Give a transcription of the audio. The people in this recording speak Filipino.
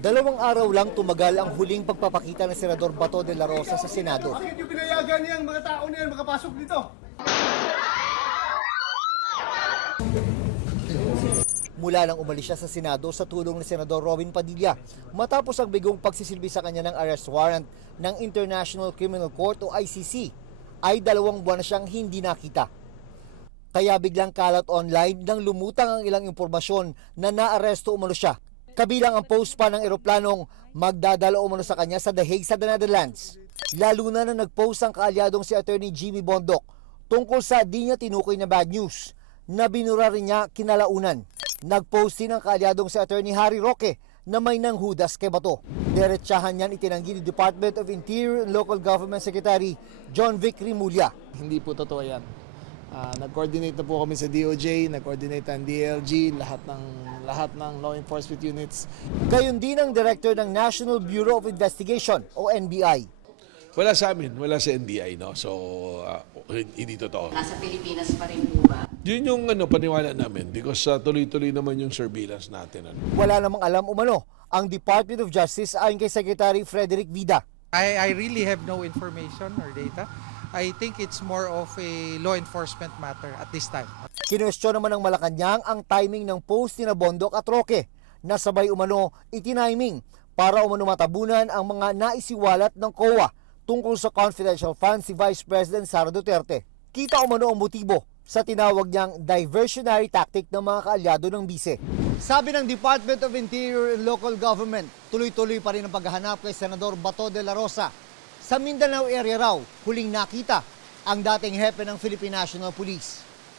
2 araw lang tumagal ang huling pagpapakita ng Senador Bato de la Rosa sa Senado. Bakit yung pinayagan niyang mga tao na yan makapasok dito? Mula nang umalis siya sa Senado sa tulong ni Senador Robin Padilla matapos ang bigong pagsisilbi sa kanya ng arrest warrant ng International Criminal Court o ICC, ay 2 buwan na siyang hindi nakita. Kaya biglang kalat online nang lumutang ang ilang impormasyon na naaresto umano siya. Kabilang ang post pa ng eroplanong magdadala umano sa kanya sa The Hague sa the Netherlands. Lalo na nag-post ang kaalyadong si Attorney Jimmy Bondoc tungkol sa di niya tinukoy na bad news na binura rin niya kinalaunan. Nag-post din ang kaalyadong si Attorney Harry Roque na may nanghudas kay Bato. Diretsahan niyan itinanggi ni Department of Interior and Local Government Secretary John Vic Rimulya. Hindi po totoo yan. Nag-coordinate na po kami sa DOJ, nag-coordinate ang DLG, lahat ng law enforcement units. Gayon din ang Director ng National Bureau of Investigation o NBI. Wala sa amin, wala sa NBI, no? So, hindi totoo. Nasa Pilipinas pa rin po ba? Yun yung paniwala namin because tuloy-tuloy naman yung surveillance natin. Wala namang alam umano ang Department of Justice ayon kay Secretary Frederick Vida. I really have no information or data. I think it's more of a law enforcement matter at this time. Kinwestiyon naman ng Malacanang ang timing ng post ni Bondoc at Roque na sabay umano itiniming para umano matabunan ang mga naisiwalat ng COA tungkol sa confidential funds si Vice President Sara Duterte. Kita umano ang motibo sa tinawag niyang diversionary tactic ng mga kaalyado ng bise. Sabi ng Department of Interior and Local Government, tuloy-tuloy pa rin ang paghahanap kay Senador Bato de la Rosa. Sa Mindanao area raw, huling nakita ang dating hepe ng Philippine National Police.